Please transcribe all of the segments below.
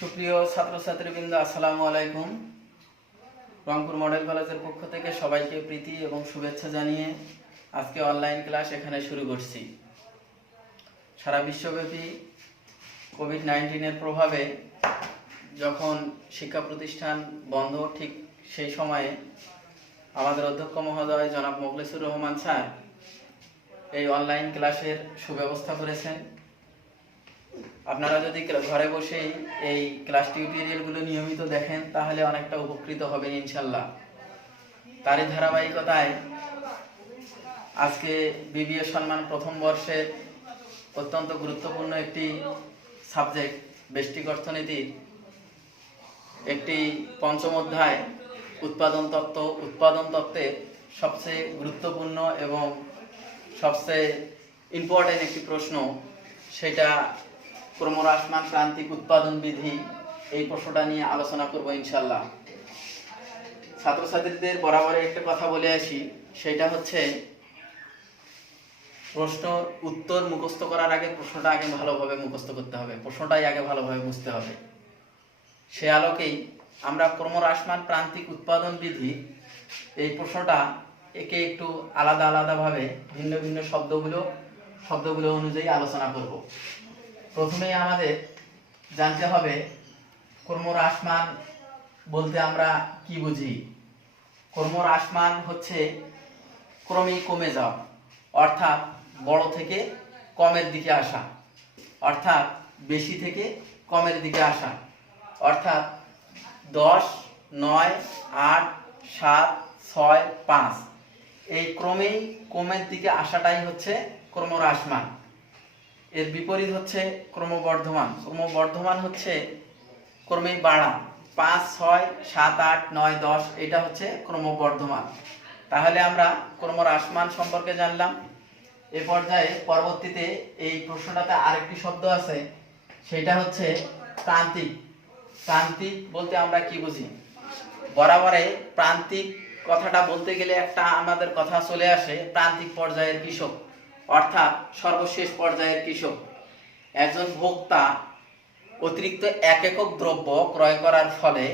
সুপ্রিয় ছাত্রছাত্রীবৃন্দ, আসসালামু আলাইকুম। রংপুর মডেল কলেজের পক্ষ থেকে সবাইকে প্রীতি এবং শুভেচ্ছা জানিয়ে আজকে অনলাইন ক্লাস এখানে শুরু করছি। সারা বিশ্বব্যাপী কোভিড-19 প্রভাবে যখন শিক্ষা প্রতিষ্ঠান বন্ধ, ঠিক সেই সময়ে আমাদের অধ্যক্ষ মহোদয় জনাব মোখলেসুর রহমান স্যার এই অনলাইন ক্লাসের সুব্যবস্থা করেছেন। আপনারা যদি ঘরে বসেই এই ক্লাস টিউটোরিয়ালগুলো নিয়মিত দেখেন তাহলে অনেকটা উপকৃত হবেন ইনশাল্লাহ। তারই ধারাবাহিকতায় আজকে বিবিএ সম্মান প্রথম বর্ষের অত্যন্ত গুরুত্বপূর্ণ একটি সাবজেক্ট ব্যষ্টিক অর্থনীতির একটি পঞ্চম অধ্যায় উৎপাদন তত্ত্বের সবচেয়ে গুরুত্বপূর্ণ এবং সবচেয়ে ইম্পর্টেন্ট একটি প্রশ্ন, সেটা ক্রমহ্রাসমান প্রান্তিক উৎপাদন বিধি, এই প্রশ্নটা নিয়ে আলোচনা করব ইনশাল্লাহ। ছাত্রছাত্রীদের বরাবরের একটা কথা বলে আসি, সেটা হচ্ছে প্রশ্নর উত্তর মুখস্থ করার আগে প্রশ্নটা আগে ভালোভাবে মুখস্থ করতে হবে, প্রশ্নটাই আগে ভালোভাবে বুঝতে হবে। সে আলোকেই আমরা ক্রমহ্রাসমান প্রান্তিক উৎপাদন বিধি এই প্রশ্নটা একে একটু আলাদাভাবে ভিন্ন ভিন্ন শব্দগুলো অনুযায়ী আলোচনা করব। প্রথমেই আমাদের জানতে হবে ক্রমহ্রাসমান বলতে আমরা কি বুঝি। ক্রমহ্রাসমান হচ্ছে ক্রমেই কমে যাওয়া, অর্থাৎ বড় থেকে কমের দিকে আসা, অর্থাৎ বেশি থেকে কমের দিকে আসা, অর্থাৎ 10, 9, 8, 7, 6, 5 এই ক্রমেই কমের দিকে আসাটাই হচ্ছে ক্রমহ্রাসমান। এর বিপরীত হচ্ছে ক্রমবর্ধমান। ক্রমবর্ধমান হচ্ছে ক্রমেই বাড়া, 5, 6, 7, 8, 9, 10 এটা হচ্ছে ক্রমবর্ধমান। তাহলে আমরা ক্রমহ্রাসমান সম্পর্কে জানলাম। এ পর্যায়ে পরবর্তীতে এই প্রশ্নটাতে আরেকটি শব্দ আছে, সেটা হচ্ছে প্রান্তিক। প্রান্তিক বলতে আমরা কি বুঝি? বরাবরে প্রান্তিক কথাটা বলতে গেলে একটা আমাদের কথা চলে আসে প্রান্তিক পর্যায়ের কৃষক, অর্থাৎ সর্বশেষ পর্যায়ের কৃষক। একজন ভোক্তা অতিরিক্ত 1 একক দ্রব্য ক্রয় করার ফলে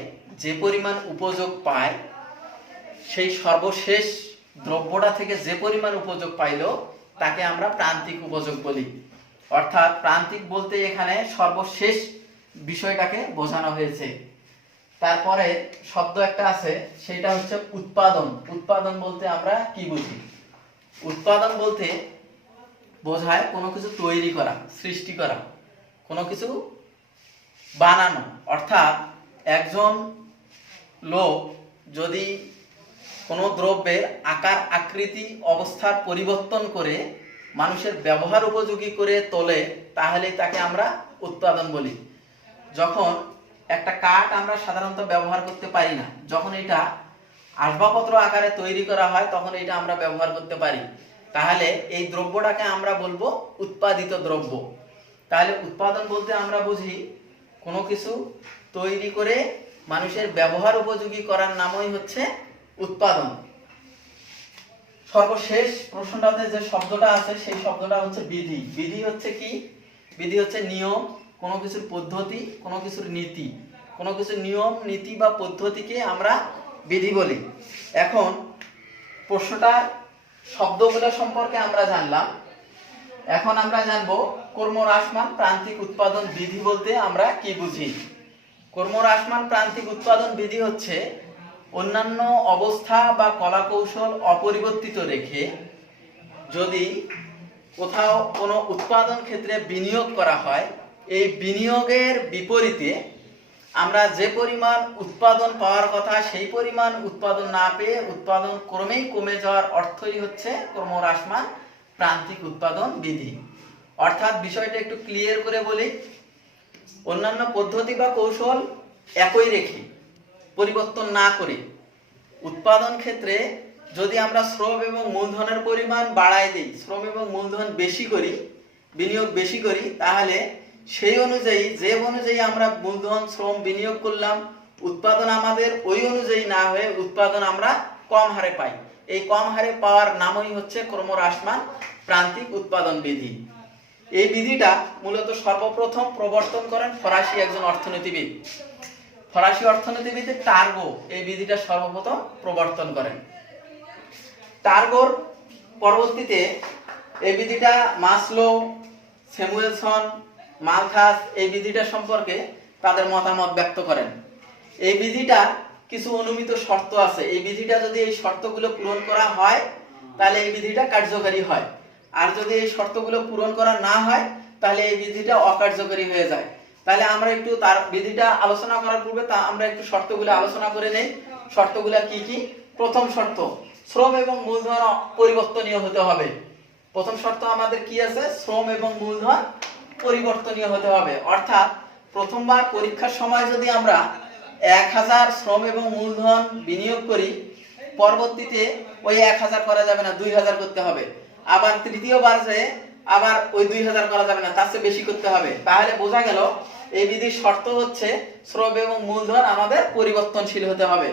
যে পরিমাণ উপযোগ পায়, সেই সর্বশেষ দ্রব্যটা থেকে যে পরিমাণ উপযোগ পাইল তাকে আমরা প্রান্তিক উপযোগ বলি। অর্থাৎ প্রান্তিক বলতে এখানে সর্বশেষ বিষয়টাকে বোঝানো হয়েছে। তারপরে শব্দ একটা আছে, সেটা হচ্ছে উৎপাদন। উৎপাদন বলতে আমরা কি বুঝি? উৎপাদন বলতে বোঝায় কোনো কিছু তৈরি করা, সৃষ্টি করা, কোনো কিছু বানানো। অর্থাৎ একজন লোক যদি কোনো দ্রব্যের আকার আকৃতি অবস্থার পরিবর্তন করে মানুষের ব্যবহার উপযোগী করে তোলে, তাহলে তাকে আমরা উৎপাদন বলি। যখন একটা কাঠ আমরা সাধারণত ব্যবহার করতে পারি না, যখন এটা আসবাবপত্র আকারে তৈরি করা হয় তখন এটা আমরা ব্যবহার করতে পারি, তাহলে এই দ্রব্যটাকে আমরা বলবো উৎপাদিত দ্রব্য। তাহলে উৎপাদন বলতে আমরা বুঝি কোনো কিছু তৈরি করে মানুষের ব্যবহার উপযোগী করার নামই হচ্ছে উৎপাদন। সর্বশেষ প্রশ্নটাতে যে শব্দটা আছে সেই শব্দটা হচ্ছে বিধি। বিধি হচ্ছে কি? বিধি হচ্ছে নিয়ম, কোনো কিছুর পদ্ধতি, কোনো কিছুর নীতি। কোনো কিছুর নিয়ম, নীতি বা পদ্ধতিকে আমরা বিধি বলি। এখন প্রশ্নটার শব্দগুলো সম্পর্কে আমরা জানলাম। এখন আমরা জানবো ক্রমহ্রাসমান প্রান্তিক উৎপাদন বিধি বলতে আমরা কি বুঝি। ক্রমহ্রাসমান প্রান্তিক উৎপাদন বিধি হচ্ছে অন্যান্য অবস্থা বা কলাকৌশল অপরিবর্তিত রেখে যদি কোথাও কোনো উৎপাদন ক্ষেত্রে বিনিয়োগ করা হয়, এই বিনিয়োগের বিপরীতে আমরা যে পরিমাণ উৎপাদন পাওয়ার কথা সেই পরিমাণ উৎপাদন না পেয়ে উৎপাদন ক্রমেই কমে যাওয়ার অর্থই হচ্ছে ক্রমহ্রাসমান প্রান্তিক উৎপাদন বিধি। অর্থাৎ বিষয়টা একটু ক্লিয়ার করে বলি, অন্যান্য পদ্ধতি বা কৌশল একই রেখে, পরিবর্তন না করে উৎপাদন ক্ষেত্রে যদি আমরা শ্রম এবং মূলধনের পরিমাণ বাড়ায় দিই, শ্রম এবং মূলধন বেশি করি, বিনিয়োগ বেশি করি, তাহলে সেই অনুযায়ী যে অনুযায়ী আমরা মূলধন শ্রম বিনিয়োগ করলাম, উৎপাদন আমাদের ওই অনুযায়ী না হয়ে উৎপাদন আমরা কম হারে পাই। এই কম হারে পাওয়ার নামই হচ্ছে ক্রমহ্রাসমান প্রান্তিক উৎপাদন বিধি। এই বিধিটা মূলত সর্বপ্রথম প্রবর্তন করেন ফরাসি একজন অর্থনীতিবিদ। ফরাসি অর্থনীতিবিদ টার্গো এই বিধিটা সর্বপ্রথম প্রবর্তন করেন। টার্গোর পরবর্তীতে এই বিধিটা মাসলো, স্যামুয়েলসন, মালথাস এই বিধিটা সম্পর্কে তাদের মতামত ব্যক্ত করেন। এই বিধিটা কিছু অনুমিত শর্ত আছে। এই বিধিটা যদি এই শর্তগুলো পূরণ করা হয় তাহলে এই বিধিটা কার্যকারী হয়, আর যদি এই শর্তগুলো পূরণ করা না হয় তাহলে এই বিধিটা অকার্যকারী হয়ে যায়। তাহলে আমরা একটু তার বিধিটা আলোচনা করার পূর্বে আমরা একটু শর্তগুলো আলোচনা করে নেই। শর্তগুলো কি কি? প্রথম শর্ত, শ্রম এবং মূলধন পরিবর্তনীয় হতে হবে। প্রথম শর্ত আমাদের কি আছে? শ্রম এবং মূলধন পরিবর্তনীয় হতে হবে। অর্থাৎ প্রথমবার পরীক্ষার সময় যদি আমরা 1000 শ্রম এবং মূলধন বিনিয়োগ করি, পরবর্তীতে ওই 1000 করা যাবে না, 2000 করতে হবে। আবার তৃতীয়বার যে আবার ওই 2000 করা যাবে না, তার চেয়ে বেশি করতে হবে। তাহলে বোঝা গেল এই বিধির শর্ত হচ্ছে শ্রম এবং মূলধন আমাদের পরিবর্তনশীল হতে হবে।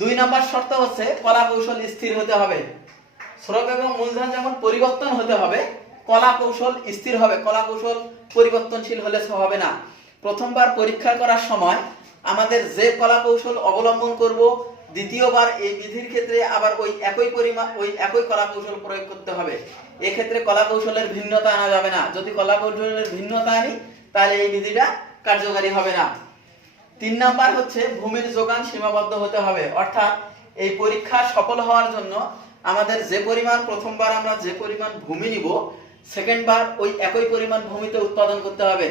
2 নম্বর শর্ত হচ্ছে কলা কৌশল স্থির হতে হবে। শ্রম এবং মূলধন যেমন পরিবর্তন হতে হবে, কলা কৌশল স্থির হবে। কলা কৌশল পরিবর্তনশীল হলে হবে না। প্রথমবার পরীক্ষা করার সময় আমাদের যে কলা কৌশল অবলম্বন করব, দ্বিতীয়বার এই বিধির ক্ষেত্রে আবার ওই একই কলা কৌশল প্রয়োগ করতে হবে। এক্ষেত্রে কলা কৌশলের ভিন্নতা আনা যাবে না। যদি কলা কৌশলের ভিন্নতা আনি তাহলে এই বিধিটা কার্যকারী হবে না। 3 নাম্বার হচ্ছে ভূমির যোগান সীমাবদ্ধ হতে হবে। অর্থাৎ এই পরীক্ষা সফল হওয়ার জন্য আমাদের যে পরিমাণ প্রথমবার আমরা যে পরিমাণ ভূমি নিব, সেকেন্ড বার ওই একই পরিমাণ ভূমিতে উৎপাদন করতে হবে।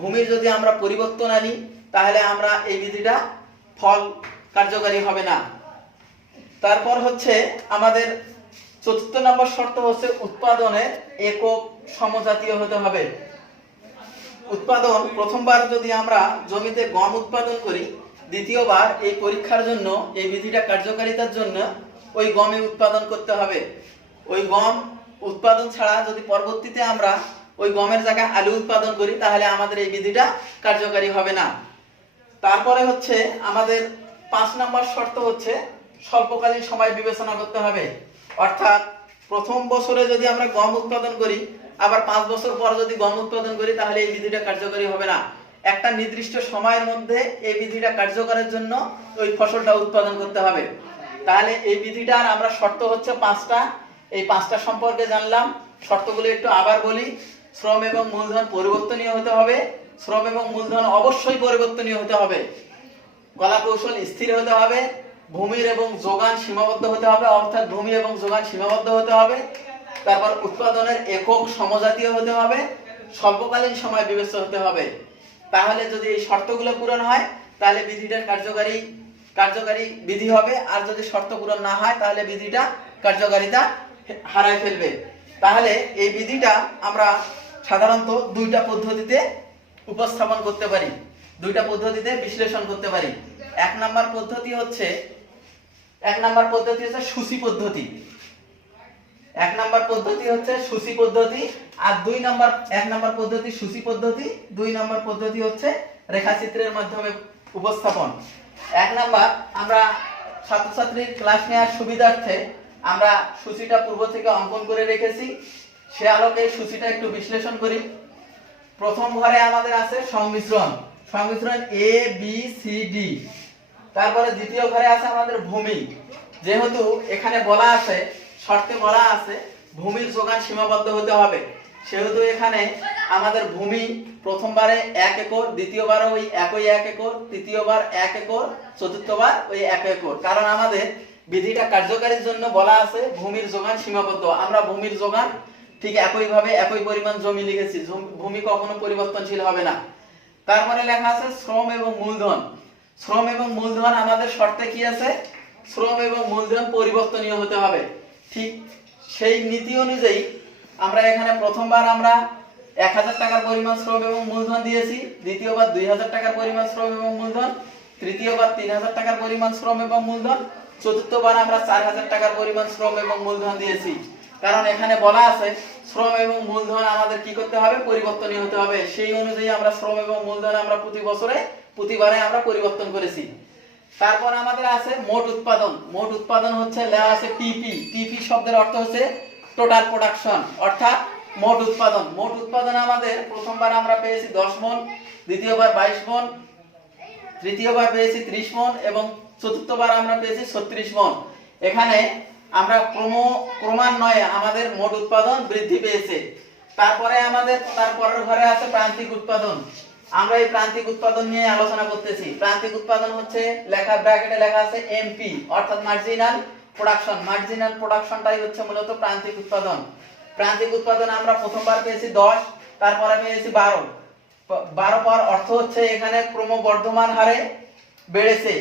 ভূমির যদি আমরা পরিবর্তন আনি তাহলে আমরা এই বিধিটা ফল কার্যকারী হবে না। তারপর হচ্ছে আমাদের 4র্থ নম্বর শর্ত হচ্ছে উৎপাদনের একক সমজাতীয় হতে হবে। উৎপাদন প্রথমবার যদি আমরা জমিতে গম উৎপাদন করি, দ্বিতীয়বার এই পরীক্ষার জন্য এই বিধিটা কার্যকারিতার জন্য ওই গমে উৎপাদন করতে হবে। ওই গম উৎপাদন ছাড়া যদি পরবর্তীতে আমরা ওই গমের জায়গায় আলু উৎপাদন করি তাহলে আমাদের এই বিধিটা কার্যকারী হবে না। তারপরে হচ্ছে আমাদের 5 নম্বর শর্ত হচ্ছে স্বল্পকালীন সময় বিবেচনা করতে হবে। অর্থাৎ প্রথম বছরে যদি আমরা গম উৎপাদন করি, আবার 5 বছর পর যদি গম উৎপাদন করি তাহলে এই বিধিটা কার্যকারী হবে না। একটা নির্দিষ্ট সময়ের মধ্যে এই বিধিটা কার্যকরের জন্য ওই ফসলটা উৎপাদন করতে হবে। তাহলে এই বিধিটার আমরা শর্ত হচ্ছে 5টা। এই 5টা সম্পর্কে জানলাম। শর্তগুলো একটু আবার বলি। শ্রম এবং মূলধন পরিবর্তনীয় হতে হবে। শ্রম এবং মূলধন অবশ্যই পরিবর্তনীয় হতে হবে। কলা কৌশল স্থির হতে হবে। ভূমির এবং যোগান সীমাবদ্ধ হতে হবে, অর্থাৎ ভূমি এবং যোগান সীমাবদ্ধ হতে হবে। তারপর উৎপাদনের একক সমজাতীয় হতে হবে। স্বল্পকালীন সময় বিবেচ্য হতে হবে। তাহলে যদি এই শর্তগুলো পূরণ হয় তাহলে বিধিটার কার্যকারী বিধি হবে। আর যদি শর্ত পূরণ না হয় তাহলে বিধিটা কার্যকারিতা হারায় ফেলবে। তাহলে এই বিধিটা আমরা সাধারণত 2টা পদ্ধতিতে উপস্থাপন করতে পারি, 2টা পদ্ধতিতে বিশ্লেষণ করতে পারি। 1 নম্বর পদ্ধতি হচ্ছে সূচি পদ্ধতি। 1 নম্বর পদ্ধতি হচ্ছে সূচি পদ্ধতি, আর 1 নম্বর পদ্ধতি সূচি পদ্ধতি, 2 নম্বর পদ্ধতি হচ্ছে রেখাচিত্রের মাধ্যমে উপস্থাপন। 1 নম্বর আমরা ছাত্রছাত্রীর ক্লাস নেওয়ার সুবিধার্থে আমরা সূচিটা পূর্ব থেকে অঙ্কন করে রেখেছি। সে আলোকে সূচিটা একটু বিশ্লেষণ করি। প্রথম ঘরে আমাদের আছে সংমিশ্রণ A B C D। তারপরে দ্বিতীয় ঘরে আছে আমাদের ভূমি। যেহেতু এখানে বলা আছে, শর্তে বলা আছে ভূমির যোগান সীমাবদ্ধ হতে হবে, সেহেতু এখানে আমাদের ভূমি প্রথমবারে 1 একর, দ্বিতীয়বারে ওই একই 1 একর, তৃতীয়বার 1 একর, চতুর্থবার ওই 1 একর। কারণ আমাদের বিধিটা কার্যকারীর জন্য বলা আছে ভূমির যোগান সীমাবদ্ধ। আমরা ভূমির যোগান ঠিক একইভাবে একই পরিমাণ জমি লিখেছি, ভূমি কখনো পরিবর্তনশীল হবে না। তারপরে লেখা আছে শ্রম এবং মূলধন। শ্রম এবং মূলধন আমাদের শর্তে কি আছে? শ্রম এবং মূলধন পরিবর্তনীয় হতে হবে। ঠিক সেই নীতি অনুযায়ী আমরা এখানে প্রথমবার আমরা 1000 টাকার পরিমাণ শ্রম এবং মূলধন দিয়েছি, দ্বিতীয়বার 2000 টাকার পরিমাণ শ্রম এবং মূলধন, তৃতীয়বার 3000 টাকার পরিমাণ শ্রম এবং মূলধন, চতুর্থবার আমরা 4000 টাকার পরিমাণ শ্রম এবং মূলধন দিয়েছি। কারণ এখানে বলা আছে শ্রম এবং মূলধন আমাদের কি করতে হবে? পরিবর্তনীয় হতে হবে। সেই অনুযায়ী আমরা শ্রম এবং মূলধন আমরা প্রতিবারে আমরা পরিবর্তন করেছি। তারপর আমাদের আছে মোট উৎপাদন। মোট উৎপাদন হচ্ছে লেখা আছে টিপি। টিপি শব্দের অর্থ হচ্ছে টোটাল প্রোডাকশন, অর্থাৎ মোট উৎপাদন আমাদের প্রথমবার আমরা পেয়েছি 10 মণ, দ্বিতীয়বার 22 মণ, তৃতীয়বার পেয়েছি 30 মণ এবং চতুর্থবার আমরা পেয়েছি 36 মণ। এখানে আমরা ক্রমান্বয়ে আমাদের মোট উৎপাদন বৃদ্ধি পেয়েছে। তারপরে আমাদের তারপরের ঘরে আছে প্রান্তিক উৎপাদন। আমরা এই প্রান্তিক উৎপাদন নিয়ে আলোচনা করতেছি। প্রান্তিক উৎপাদন হচ্ছে লেখা ব্র্যাকেটে লেখা আছে এমপি অর্থাৎ মার্জিনাল প্রোডাকশন। মার্জিনাল প্রোডাকশনটাই হচ্ছে মূলত প্রান্তিক উৎপাদন। প্রান্তিক উৎপাদন আমরা প্রথমবার পেয়েছি 10, তারপরে পেয়েছি 12। 12 পাওয়ার অর্থ হচ্ছে এখানে ক্রমবর্ধমান হারে বেড়েছে।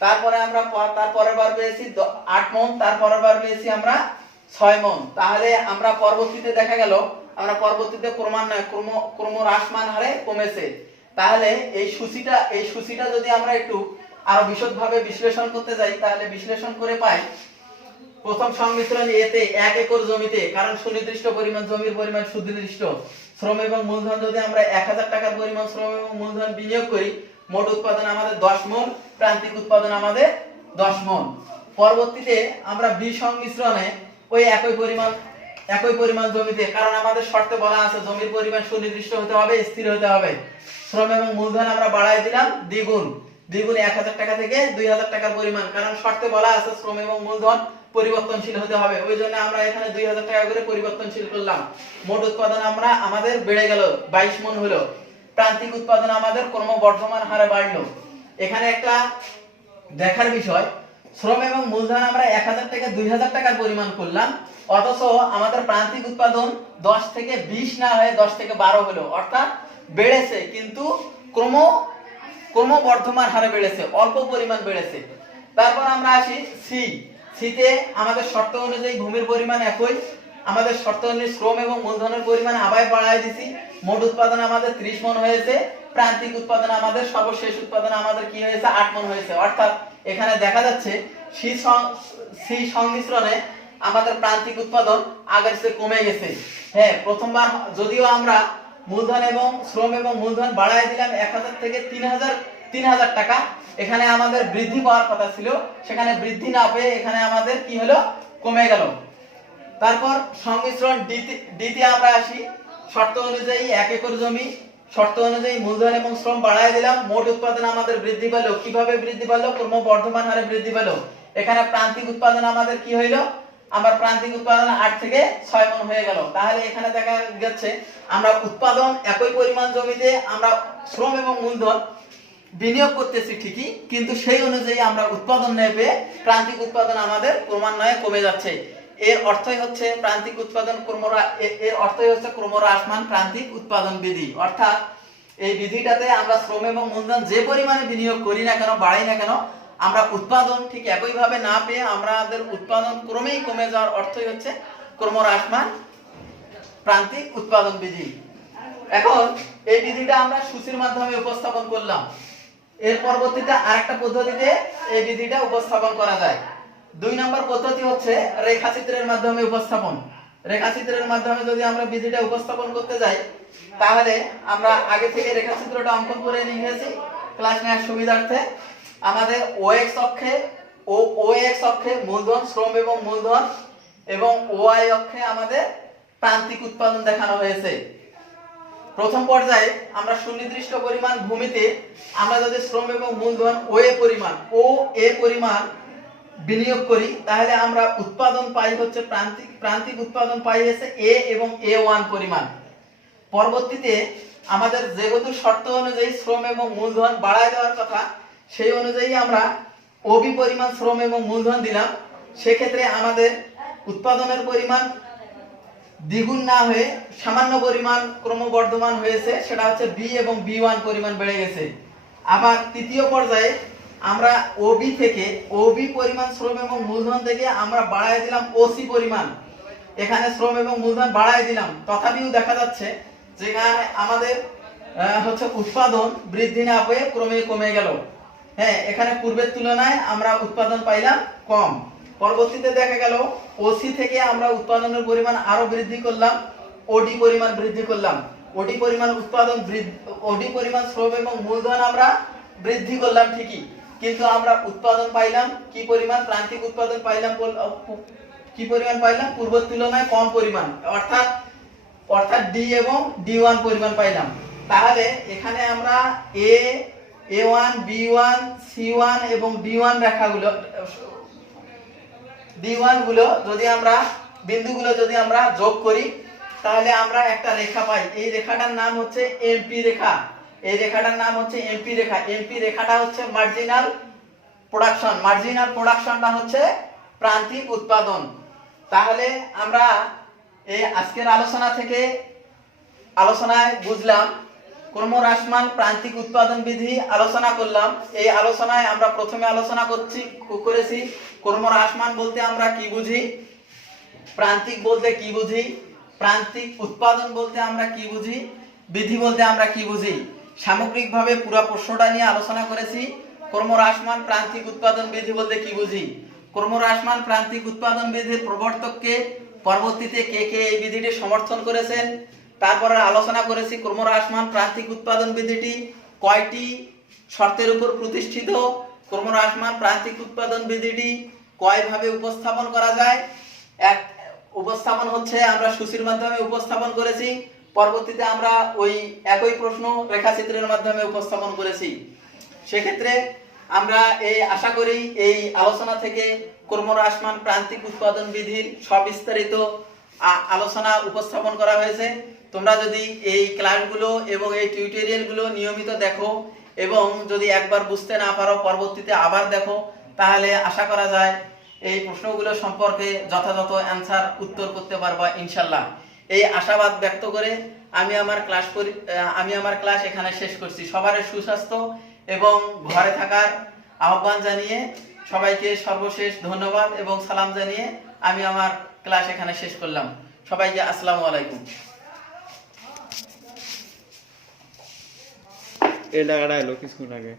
তারপরে আমরা তারপরের বার পেয়েছি 8 মণ, তারপরের বার পেয়েছি আমরা 6 মণ। তাহলে আমরা পরবর্তীতে দেখা গেল আমরা পরবর্তীতে ক্রমান্বয়ে ক্রমহ্রাসমান হারে কমেছে। তাহলে এই সূচিটা যদি আমরা একটু আরো বিশদভাবে বিশ্লেষণ করতে যাই তাহলে বিশ্লেষণ করে পাই প্রথম সংমিশ্রণ এতে 1 একর জমিতে, কারণ সুনির্দিষ্ট পরিমাণ জমির পরিমাণ সুনির্দিষ্ট, শ্রম এবং মূলধন যদি আমরা 1000 টাকার পরিমাণ শ্রম এবং মূলধন বিনিয়োগ করি, মোট উৎপাদন আমাদের 10 মণ, প্রান্তিক উৎপাদন আমাদের 10 মণ। পরবর্তীতে আমরা বি সংমিশ্রণে ওই একই পরিমাণ জমিতে, কারণ আমাদের শর্তে বলা আছে জমির পরিমাণ সুনির্দিষ্ট হতে হবে, স্থির হতে হবে, শ্রম এবং মূলধন আমরা বাড়াই দিলাম দ্বিগুণ 1000 টাকা থেকে 2000 টাকার পরিমাণ, কারণ শর্তে বলা আছে শ্রম এবং মূলধন পরিবর্তনশীল হতে হবে। ওই জন্য আমরা এখানে 2000 টাকা করে পরিবর্তনশীল করলাম। মোট উৎপাদন আমাদের বেড়ে গেল, 22 মণ হলো। প্রান্তিক উৎপাদন আমাদের ক্রমবর্ধমান হারে বাড়লো। এখানে একটা দেখার বিষয়, শ্রম এবং মূলধন আমরা 1000 থেকে 2000 টাকার পরিমাণ করলাম, অথচ আমাদের প্রান্তিক উৎপাদন 10 থেকে 20 না হয়ে 10 থেকে 12 হলো, অর্থাৎ বেড়েছে কিন্তু ক্রমবর্ধমান হারে বেড়েছে, অল্প পরিমাণ বেড়েছে। তারপর আমরা আসি সিতে আমাদের শর্ত অনুযায়ী ভূমির পরিমাণ একই, আমাদের শর্ত অনুযায়ী শ্রম এবং মূলধনের পরিমাণ আবার বাড়ায় দিছি। মোট উৎপাদন আমাদের 30 মণ হয়েছে, প্রান্তিক উৎপাদন আমাদের সর্বশেষ উৎপাদন আমাদের কি হয়েছে 8 মণ হয়েছে। অর্থাৎ এখানে দেখা যাচ্ছে সি সংমিশ্রণে আমাদের প্রান্তিক উৎপাদন আগের চেয়ে কমে গেছে। হ্যাঁ, প্রথমবার যদিও আমরা মূলধন এবং শ্রম এবং মূলধন বাড়ায় দিলাম 1000 থেকে 3000 টাকা, এখানে আমাদের বৃদ্ধি পাওয়ার কথা ছিল, সেখানে বৃদ্ধি না পেয়ে এখানে আমাদের কি হলো কমে গেল। তারপর সংমিশ্রণ ডিতে আমরা আসি, শর্ত অনুযায়ী 1 একর জমি, শর্ত অনুযায়ী মূলধন এবং শ্রম বাড়ায় দিলাম, মোট উৎপাদন আমাদের বৃদ্ধি পেল। কিভাবে বৃদ্ধি পেল? ক্রমবর্ধমান হারে বৃদ্ধি পেল। এখানে প্রান্তিক উৎপাদন আমাদের কি হইল? আমার প্রান্তিক উৎপাদন 8 থেকে 6 মণ হয়ে গেল। তাহলে এখানে দেখা যাচ্ছে আমরা উৎপাদন একই পরিমাণ জমিতে আমরা শ্রম এবং মূলধন বিনিয়োগ করতেছি ঠিকই, কিন্তু সেই অনুযায়ী আমরা উৎপাদন না পেয়ে প্রান্তিক উৎপাদন আমাদের ক্রমান্বয়ে কমে যাচ্ছে। এর অর্থই হচ্ছে প্রান্তিক উৎপাদন ক্রমহ্রাসমান প্রান্তিক উৎপাদন বিধি। অর্থাৎ এই বিধিটাতে আমরা শ্রম এবং মূলধন যে পরিমাণে বিনিয়োগ করি না কেন, বাড়াই না কেন, আমরা উৎপাদন ঠিক একইভাবে না পেয়ে আমাদের উৎপাদন ক্রমেই কমে যাওয়ার অর্থই হচ্ছে ক্রমহ্রাসমান প্রান্তিক উৎপাদন বিধি। এখন এই বিধিটা আমরা সূচির মাধ্যমে উপস্থাপন করলাম। এর পরবর্তীতে আরেকটা পদ্ধতিতে এই বিধিটা উপস্থাপন করা যায়। 2 নম্বর পদ্ধতি হচ্ছে রেখাচিত্রের মাধ্যমে উপস্থাপন। রেখাচিত্রের মাধ্যমে যদি আমরা বিধিটা উপস্থাপন করতে যাই তাহলে আমরা আগে থেকে রেখাচিত্রটা অঙ্কন করে নিয়েছি ক্লাস নেওয়ার সুবিধার্থে। আমাদের OX অক্ষে মূলধন, শ্রম এবং মূলধন এবং OY অক্ষে আমাদের প্রান্তিক উৎপাদন দেখানো হয়েছে। প্রথম পর্যায়ে আমরা সুনির্দিষ্ট পরিমাণ ভূমিতে আমরা যদি শ্রম এবং মূলধন ও এ পরিমাণ বিনিয়োগ করি তাহলে আমরা উৎপাদন পাই হচ্ছে প্রান্তিক উৎপাদন পাই হচ্ছে A এবং A1 পরিমাণ। পরবর্তীতে আমাদের যেহেতু শর্ত অনুযায়ী শ্রম এবং মূলধন বাড়ায় দেওয়ার কথা, সেই অনুযায়ী আমরা OB পরিমাণ শ্রম এবং মূলধন দিলাম। সেক্ষেত্রে আমাদের উৎপাদনের পরিমাণ দ্বিগুণ না হয়ে সামান্য পরিমাণ ক্রমবর্ধমান হয়েছে, সেটা হচ্ছে B এবং B1 পরিমাণ বেড়ে গেছে। আবার তৃতীয় পর্যায়ে আমরা OB পরিমাণ শ্রম এবং মূলধন থেকে আমরা বাড়ায় দিলাম OC পরিমাণ। এখানে শ্রম এবং মূলধন বাড়ায় দিলাম, তথাপিও দেখা যাচ্ছে যেখানে আমাদের হচ্ছে উৎপাদন বৃদ্ধি না পেয়ে ক্রমে কমে গেল। হ্যাঁ, এখানে পূর্বের তুলনায় আমরা উৎপাদন পাইলাম কম। পরবর্তীতে দেখা গেল OC থেকে আমরা উৎপাদনের পরিমাণ আরো বৃদ্ধি করলাম, OD পরিমাণ বৃদ্ধি করলাম। OD পরিমাণ শ্রম এবং মূলধন আমরা বৃদ্ধি করলাম ঠিকই, কিন্তু আমরা উৎপাদন পাইলাম কি পরিমাণ? প্রান্তিক উৎপাদন পাইলাম কি পরিমাণ পাইলাম? পূর্বের তুলনায় কম পরিমাণ। অর্থাৎ অর্থাৎ ডি এবং ডি1 পরিমাণ পাইলাম। তাহলে এখানে আমরা A1 B1 C1 এবং D1 রেখাগুলো D1 গুলো যদি আমরা বিন্দুগুলো যদি আমরা যোগ করি তাহলে আমরা একটা রেখা পাই। এই রেখাটার নাম হচ্ছে এমপি রেখা। এই রেখাটার নাম হচ্ছে এমপি রেখা। এমপি রেখাটা হচ্ছে মার্জিনাল প্রোডাকশন। মার্জিনাল প্রোডাকশনটা হচ্ছে প্রান্তিক উৎপাদন। তাহলে আমরা এই আজকের আলোচনায় বুঝলাম ক্রমহ্রাসমান প্রান্তিক উৎপাদন বিধি আলোচনা করলাম। এই আলোচনায় আমরা প্রথমে আলোচনা করেছি ক্রমহ্রাসমান বলতে আমরা কি বুঝি, প্রান্তিক বলতে কি বুঝি, প্রান্তিক উৎপাদন বলতে আমরা কি বুঝি, বিধি বলতে আমরা কি বুঝি। সামগ্রিকভাবে পুরো প্রশ্নটা নিয়ে আলোচনা করেছি। ক্রমহ্রাসমান প্রান্তিক উৎপাদন বিধি বলতে কি বুঝি, ক্রমহ্রাসমান প্রান্তিক উৎপাদন বিধির প্রবর্তককে, পরবর্তীতে কে কে এই বিধিটি সমর্থন করেছেন। তারপরে আলোচনা করেছি ক্রমহ্রাসমান প্রান্তিক উৎপাদন বিধিটি কয়টি শর্তের উপর প্রতিষ্ঠিত, ক্রমহ্রাসমান প্রান্তিক উৎপাদন বিধিটি কয়ভাবে উপস্থাপন করা যায়। এক উপস্থাপন হচ্ছে আমরা সূচির মাধ্যমে উপস্থাপন করেছি, পরবর্তীতে আমরা ওই একই প্রশ্ন রেখাচিত্রের মাধ্যমে উপস্থাপন করেছি। সেক্ষেত্রে আমরা আশা করি এই আলোচনা থেকে ক্রমহ্রাসমান প্রান্তিক উৎপাদন বিধির সবিস্তারিত আলোচনা উপস্থাপন করা হয়েছে। তোমরা যদি এই ক্লাসগুলো এবং এই টিউটোরিয়ালগুলো নিয়মিত দেখো এবং যদি একবার বুঝতে না পারো পরবর্তীতে আবার দেখো, তাহলে আশা করা যায় এই প্রশ্নগুলো সম্পর্কে যথাযথ অ্যান্সার উত্তর করতে পারবা ইনশাল্লাহ। এই আশাবাদ ব্যক্ত করে আমি আমার ক্লাস এখানে শেষ করছি। সবার সুস্বাস্থ্য এবং ঘরে থাকার আহ্বান জানিয়ে সবাইকে সর্বশেষ ধন্যবাদ এবং সালাম জানিয়ে আমি আমার ক্লাস এখানে শেষ করলাম। সবাইকে আসসালামু আলাইকুম। এই টাকাটা এলো কিছুক্ষণ আগে।